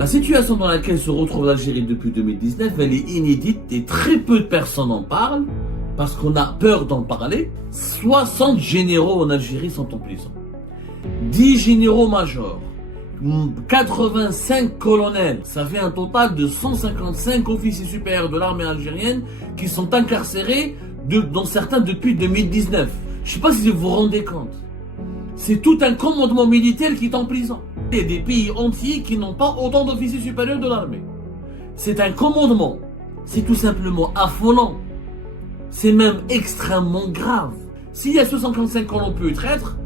La situation dans laquelle se retrouve l'Algérie depuis 2019, elle est inédite et très peu de personnes en parlent parce qu'on a peur d'en parler. 60 généraux en Algérie sont en prison. 10 généraux majors, 85 colonels, ça fait un total de 155 officiers supérieurs de l'armée algérienne qui sont incarcérés, dont certains depuis 2019. Je ne sais pas si vous vous rendez compte. C'est tout un commandement militaire qui est en prison. Il y a des pays entiers qui n'ont pas autant d'officiers supérieurs de l'armée. C'est un commandement. C'est tout simplement affolant. C'est même extrêmement grave. S'il y a 155 colons peu traîtres,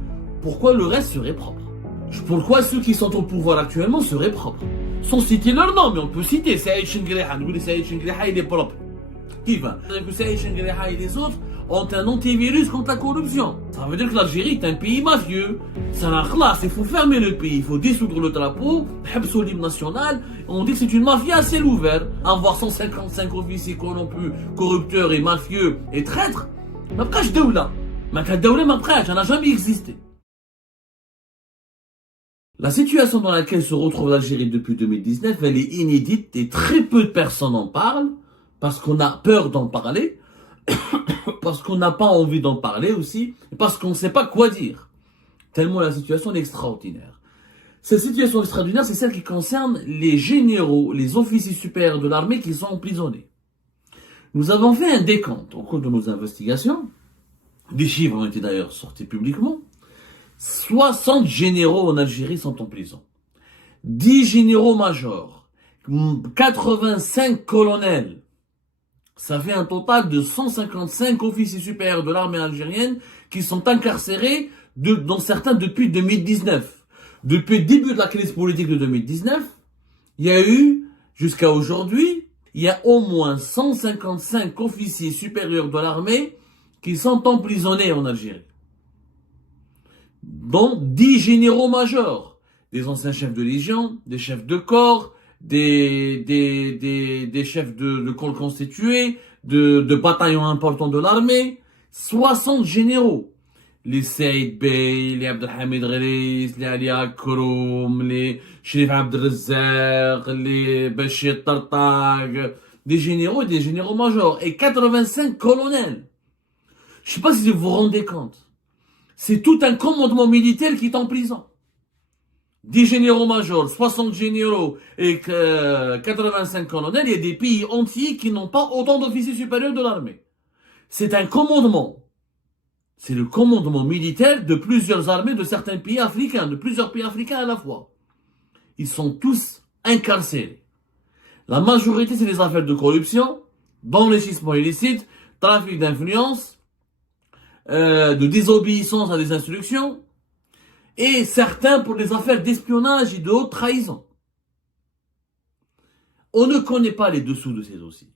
pourquoi le reste serait propre? Pourquoi ceux qui sont au pouvoir actuellement seraient propres? Sans citer leur nom, mais on peut citer Saïd Chengreha. Nous, Saïd Chengreha, il est propre. Qui va? Saïd Chengreha et les autres ont un antivirus contre la corruption. Ça veut dire que l'Algérie est un pays mafieux. Ça n'a classe, il faut fermer le pays, il faut dissoudre le drapeau, habso l'hymne national. On dit que c'est une mafia à ciel ouvert. Avoir 155 officiers corrompus, corrupteurs et mafieux et traîtres, ma prêche doula. Ma doula, ma prêche, ça n'a jamais existé. La situation dans laquelle se retrouve l'Algérie depuis 2019, elle est inédite et très peu de personnes en parlent parce qu'on a peur d'en parler. Parce qu'on n'a pas envie d'en parler aussi, parce qu'on ne sait pas quoi dire. Tellement la situation est extraordinaire. Cette situation extraordinaire, c'est celle qui concerne les généraux, les officiers supérieurs de l'armée qui sont emprisonnés. Nous avons fait un décompte au cours de nos investigations. Des chiffres ont été d'ailleurs sortis publiquement. 60 généraux en Algérie sont en prison. 10 généraux majors, 85 colonels. Ça fait un total de 155 officiers supérieurs de l'armée algérienne qui sont incarcérés, dont certains depuis 2019. Depuis le début de la crise politique de 2019, il y a eu, jusqu'à aujourd'hui, il y a au moins 155 officiers supérieurs de l'armée qui sont emprisonnés en Algérie. Dont 10 généraux majors, des anciens chefs de légion, des chefs de corps, des chefs de corps constitués, de bataillons importants de l'armée, 60 généraux. Les Saïd Bey, les Abdelhamid Gharis, les Ali Akroum, les Sherif Abdelrezzaq, les Bachir Tartag, des généraux et des généraux majors, et 85 colonels. Je ne sais pas si vous vous rendez compte. C'est tout un commandement militaire qui est en prison. 10 généraux majors, 60 généraux et 85 colonels, il y a des pays entiers qui n'ont pas autant d'officiers supérieurs de l'armée. C'est un commandement. C'est le commandement militaire de plusieurs armées de certains pays africains, de plusieurs pays africains à la fois. Ils sont tous incarcérés. La majorité, c'est des affaires de corruption, d'enrichissement illicite, trafic d'influence, de désobéissance à des instructions, et certains pour des affaires d'espionnage et de haute trahison. On ne connaît pas les dessous de ces dossiers.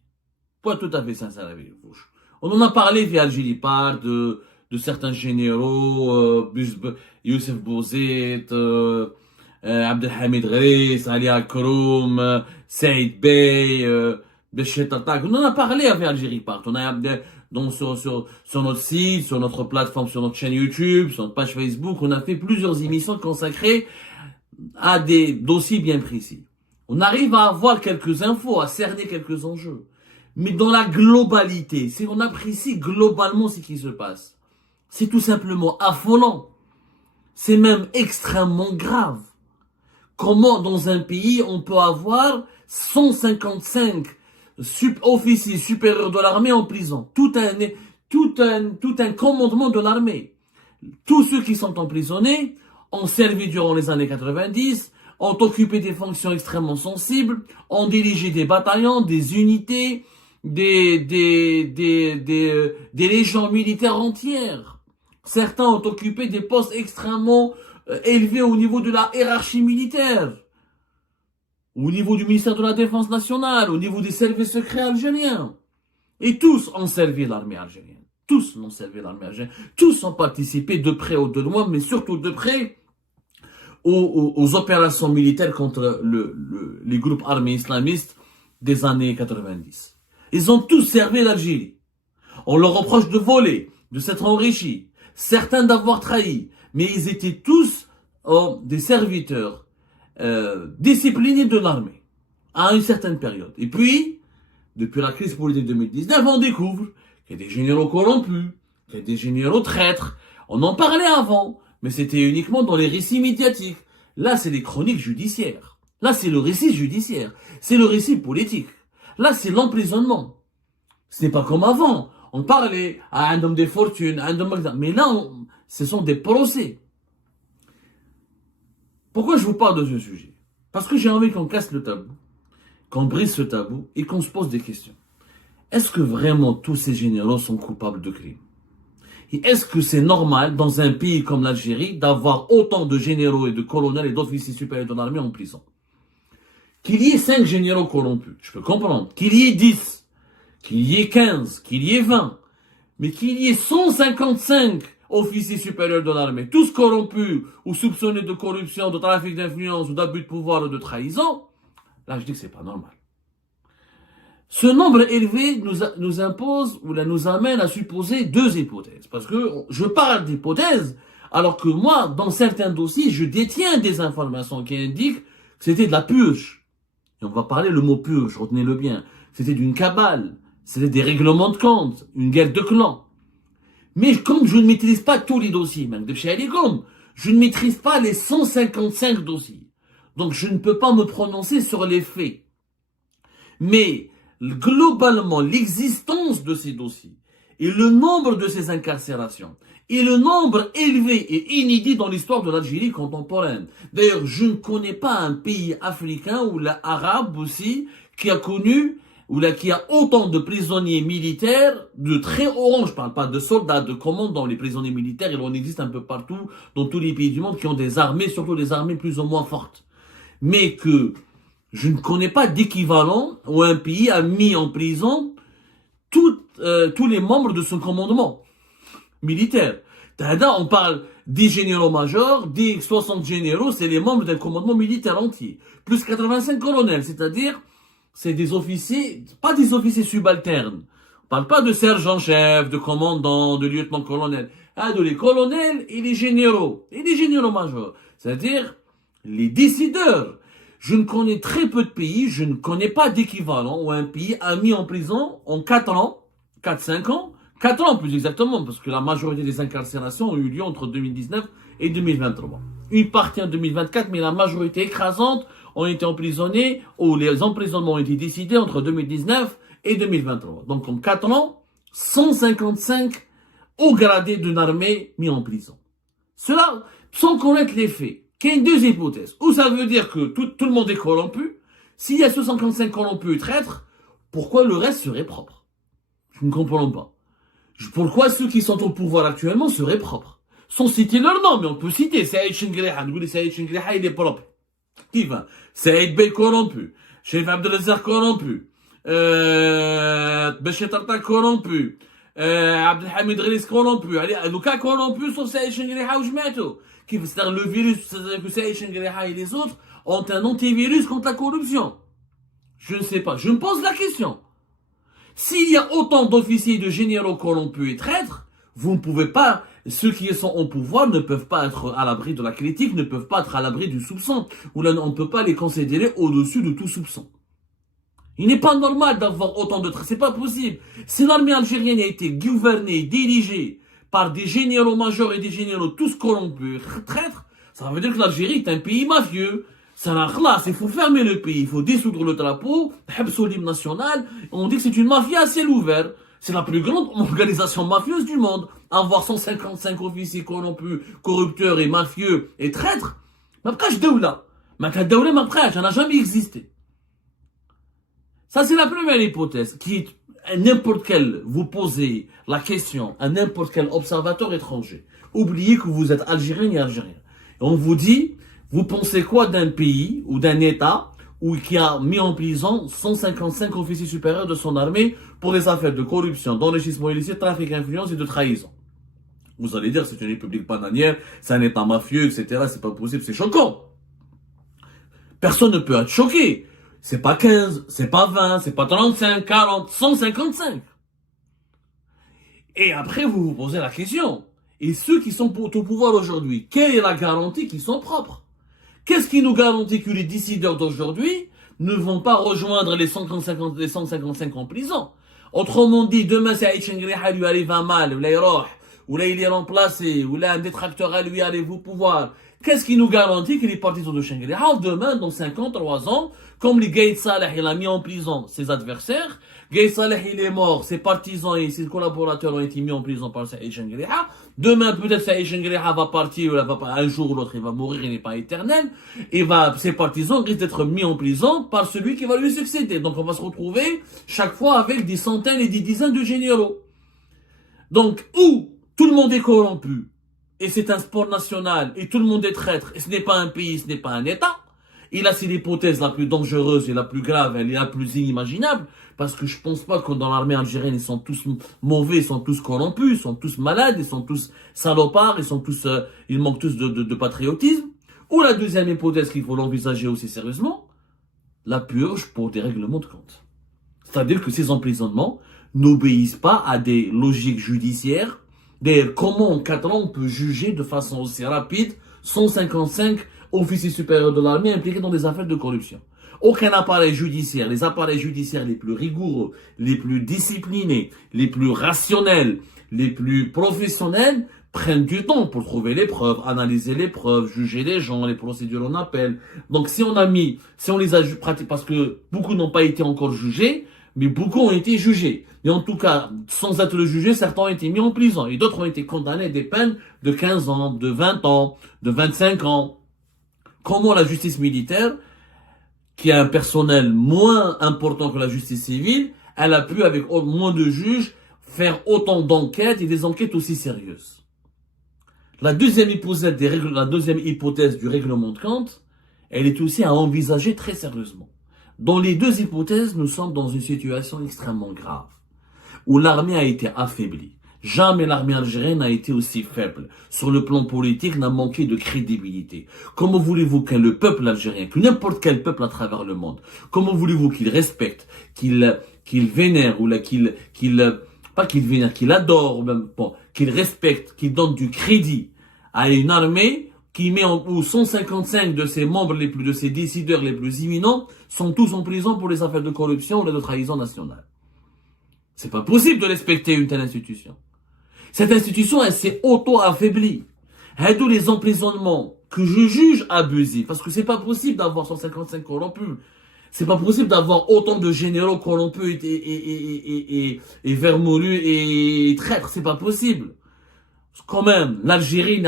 Pour être tout à fait sincère avec vous. On en a parlé via Algéripar de certains généraux, Youssef Bouzid, Abdelhamid Gharis, Ali Akroum, Saïd Bey, Bachir Tartag. On en a parlé avec Algéripar. On a donc sur notre site, sur notre plateforme, sur notre chaîne YouTube, sur notre page Facebook, on a fait plusieurs émissions consacrées à des dossiers bien précis. On arrive à avoir quelques infos, à cerner quelques enjeux. Mais dans la globalité, si on apprécie globalement ce qui se passe, c'est tout simplement affolant. C'est même extrêmement grave. Comment dans un pays on peut avoir 155 officiers supérieurs de l'armée en prison, tout un commandement de l'armée. Tous ceux qui sont emprisonnés ont servi durant les années 90, ont occupé des fonctions extrêmement sensibles, ont dirigé des bataillons, des unités, des légions militaires entières. Certains ont occupé des postes extrêmement élevés au niveau de la hiérarchie militaire, au niveau du ministère de la Défense nationale, au niveau des services secrets algériens. Et tous ont servi l'armée algérienne. Tous ont servi l'armée algérienne. Tous ont participé de près ou de loin, mais surtout de près aux opérations militaires contre les groupes armés islamistes des années 90. Ils ont tous servi l'Algérie. On leur reproche de voler, de s'être enrichis, certains d'avoir trahi, mais ils étaient tous des serviteurs disciplinés de l'armée à une certaine période. Et puis, depuis la crise politique 2019, on découvre qu'il y a des généraux corrompus, qu'il y a des généraux traîtres. On en parlait avant, mais c'était uniquement dans les récits médiatiques. Là, c'est les chroniques judiciaires. Là, c'est le récit judiciaire. C'est le récit politique. Là, c'est l'emprisonnement. Ce n'est pas comme avant. On parlait à un homme de fortune, à un homme... Mais là, ce sont des procès. Pourquoi je vous parle de ce sujet? Parce que j'ai envie qu'on casse le tabou, qu'on brise ce tabou et qu'on se pose des questions. Est-ce que vraiment tous ces généraux sont coupables de crimes? Et est-ce que c'est normal dans un pays comme l'Algérie d'avoir autant de généraux et de colonels et d'officiers supérieurs de l'armée en prison? Qu'il y ait 5 généraux corrompus, je peux comprendre. Qu'il y ait 10, qu'il y ait 15, qu'il y ait 20, mais qu'il y ait 155 officiers supérieurs de l'armée, tous corrompus ou soupçonnés de corruption, de trafic d'influence ou d'abus de pouvoir ou de trahison, là je dis que c'est pas normal. Ce nombre élevé nous impose ou là, nous amène à supposer 2 hypothèses. Parce que je parle d'hypothèses, alors que moi, dans certains dossiers, je détiens des informations qui indiquent que c'était de la purge. Et on va parler le mot purge, retenez-le bien. C'était d'une cabale, c'était des règlements de compte, une guerre de clans. Mais comme je ne maîtrise pas tous les dossiers, je ne maîtrise pas les 155 dossiers. Donc je ne peux pas me prononcer sur les faits. Mais globalement, l'existence de ces dossiers et le nombre de ces incarcérations et le nombre élevé et inédit dans l'histoire de l'Algérie contemporaine. D'ailleurs, je ne connais pas un pays africain ou arabe aussi qui a connu ou là qui a autant de prisonniers militaires de très haut rang. Je parle pas de soldats, de commandants. Les prisonniers militaires, il en existe un peu partout dans tous les pays du monde qui ont des armées, surtout des armées plus ou moins fortes. Mais que je ne connais pas d'équivalent où un pays a mis en prison tous les membres de son commandement militaire. On parle des généraux-majors, des 60 généraux, c'est les membres d'un commandement militaire entier. Plus 85 colonels, c'est-à-dire, c'est des officiers, pas des officiers subalternes. On parle pas de sergent-chef, de commandant, de lieutenant-colonel. De les colonels et les généraux. Et les généraux-majors. C'est-à-dire, les décideurs. Je ne connais très peu de pays, je ne connais pas d'équivalent où un pays a mis en prison en 4 ans, 4-5 ans, 4 ans plus exactement, parce que la majorité des incarcérations ont eu lieu entre 2019 et 2023. Une partie en 2024, mais la majorité écrasante ont été emprisonnés, ou les emprisonnements ont été décidés entre 2019 et 2023. Donc en 4 ans, 155 hauts gradés d'une armée mis en prison. Cela, sans connaître les faits. Qu'il y a une 2 hypothèses. Ou ça veut dire que tout le monde est corrompu. S'il y a 155 corrompus et traîtres, pourquoi le reste serait propre? Je ne comprends pas. Pourquoi ceux qui sont au pouvoir actuellement seraient propres? Sans citer leur nom, mais on peut citer Saïd Chengriha. Nous disons Saïd Chengriha, il est propre. Qui va? Saïd Bey corrompu. Chef Abdelazar corrompu. Bachir Tartak corrompu. Abdelhamid Ghilis corrompu. Luka corrompu, sauf Saïd Chengriha ou Jmeto. C'est-à-dire le virus, c'est-à-dire que Saïd Chengriha et les autres ont un antivirus contre la corruption. Je ne sais pas. Je me pose la question. S'il y a autant d'officiers et de généraux corrompus et traîtres, vous ne pouvez pas, ceux qui sont au pouvoir ne peuvent pas être à l'abri de la critique, ne peuvent pas être à l'abri du soupçon. Ou là, on ne peut pas les considérer au-dessus de tout soupçon. Il n'est pas normal d'avoir autant de traîtres. C'est pas possible. Si l'armée algérienne a été gouvernée, dirigée par des généraux majors et des généraux tous corrompus, traîtres, ça veut dire que l'Algérie est un pays mafieux. Ça n'a rien, il faut fermer le pays, il faut dissoudre le drapeau, l'hymne national, on dit que c'est une mafia à ciel ouvert. C'est la plus grande organisation mafieuse du monde. Avoir 155 officiers corrompus, corrupteurs et mafieux et traîtres, ma prêche daoula. Ma daoula, ma prêche, ça n'a jamais existé. Ça, c'est la première hypothèse qui est n'importe quel, vous posez la question à n'importe quel observateur étranger. Oubliez que vous êtes algérien et algérien. Et on vous dit, vous pensez quoi d'un pays ou d'un État qui a mis en prison 155 officiers supérieurs de son armée pour des affaires de corruption, d'enrichissement illicite, trafic d'influence et de trahison? Vous allez dire, c'est une république bananière, c'est un État mafieux, etc. C'est pas possible, c'est choquant. Personne ne peut être choqué. C'est pas 15, c'est pas 20, c'est pas 35, 40, 155. Et après, vous vous posez la question. Et ceux qui sont au pouvoir aujourd'hui, quelle est la garantie qu'ils sont propres? Qu'est-ce qui nous garantit que les décideurs d'aujourd'hui ne vont pas rejoindre les 155 en prison? Autrement dit, demain, si Aït Chengriha lui arrive un mal, ou là il est remplacé, ou là un détracteur à lui arrive au pouvoir, qu'est-ce qui nous garantit que les partisans de Chengriha, demain, dans 53 ans, comme les Gaït Saleh, il a mis en prison ses adversaires, Gaït Saleh, il est mort, ses partisans et ses collaborateurs ont été mis en prison par Saïd Chengriha. Demain, peut-être Saïd Chengriha va partir, un jour ou l'autre, il va mourir, il n'est pas éternel, et ses partisans risquent d'être mis en prison par celui qui va lui succéder. Donc on va se retrouver chaque fois avec des centaines et des dizaines de généraux. Donc, où tout le monde est corrompu, et c'est un sport national, et tout le monde est traître, et ce n'est pas un pays, ce n'est pas un État. Et là, c'est l'hypothèse la plus dangereuse et la plus grave, elle est la plus inimaginable, parce que je pense pas que dans l'armée algérienne, ils sont tous mauvais, ils sont tous corrompus, ils sont tous malades, ils sont tous salopards, ils sont tous, ils manquent tous de patriotisme. Ou la deuxième hypothèse qu'il faut l'envisager aussi sérieusement, la purge pour des règlements de compte. C'est-à-dire que ces emprisonnements n'obéissent pas à des logiques judiciaires. D'ailleurs, comment en 4 ans on peut juger de façon aussi rapide 155 officiers supérieurs de l'armée impliqués dans des affaires de corruption? Aucun appareil judiciaire, les appareils judiciaires les plus rigoureux, les plus disciplinés, les plus rationnels, les plus professionnels prennent du temps pour trouver les preuves, analyser les preuves, juger les gens, les procédures en appel. Donc si on les a pratiqués, parce que beaucoup n'ont pas été encore jugés, mais beaucoup ont été jugés. Et en tout cas, sans être jugés, certains ont été mis en prison et d'autres ont été condamnés à des peines de 15 ans, de 20 ans, de 25 ans. Comment la justice militaire, qui a un personnel moins important que la justice civile, elle a pu, avec moins de juges, faire autant d'enquêtes et des enquêtes aussi sérieuses. La deuxième hypothèse du règlement de compte, elle est aussi à envisager très sérieusement. Dans les deux hypothèses, nous sommes dans une situation extrêmement grave, où l'armée a été affaiblie. Jamais l'armée algérienne n'a été aussi faible. Sur le plan politique, n'a manqué de crédibilité. Comment voulez-vous que le peuple algérien, que n'importe quel peuple à travers le monde, comment voulez-vous qu'il respecte, qu'il vénère, ou qu'il adore, qu'il respecte, qu'il donne du crédit à une armée qui met où 155 de ses membres de ses décideurs les plus imminents sont tous en prison pour les affaires de corruption ou de trahison nationale. C'est pas possible de respecter une telle institution. Cette institution, elle s'est auto-affaiblie. D'où les emprisonnements que je juge abusifs. Parce que c'est pas possible d'avoir 155 corrompus. C'est pas possible d'avoir autant de généraux corrompus et vermoulus et traîtres. C'est pas possible. Quand même, l'Algérie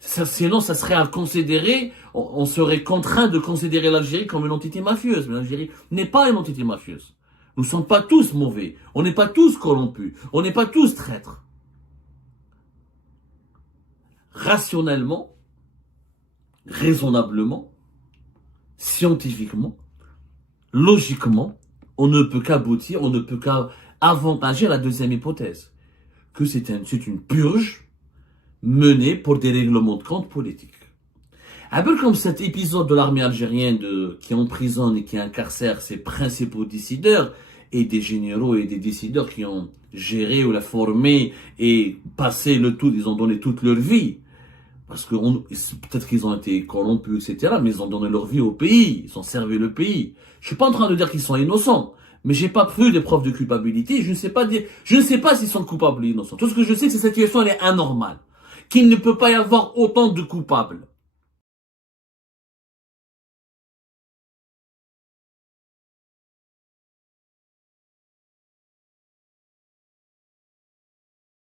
sinon ça serait à considérer, on serait contraint de considérer l'Algérie comme une entité mafieuse. Mais l'Algérie n'est pas une entité mafieuse. Nous ne sommes pas tous mauvais. On n'est pas tous corrompus. On n'est pas tous traîtres. Rationnellement, raisonnablement, scientifiquement, logiquement, on ne peut qu'aboutir, on ne peut qu'avantager la deuxième hypothèse. Que c'est une purge menée pour des règlements de compte politiques. Un peu comme cet épisode de l'armée algérienne qui emprisonne et qui incarcère ses principaux décideurs et des généraux et des décideurs qui ont géré ou la formé et passé le tout, ils ont donné toute leur vie. Parce que peut-être qu'ils ont été corrompus, etc., mais ils ont donné leur vie au pays, ils ont servi le pays. Je suis pas en train de dire qu'ils sont innocents, mais j'ai pas vu de preuves de culpabilité, je ne sais pas s'ils sont coupables ou innocents. Tout ce que je sais, c'est que cette situation elle est anormale, qu'il ne peut pas y avoir autant de coupables.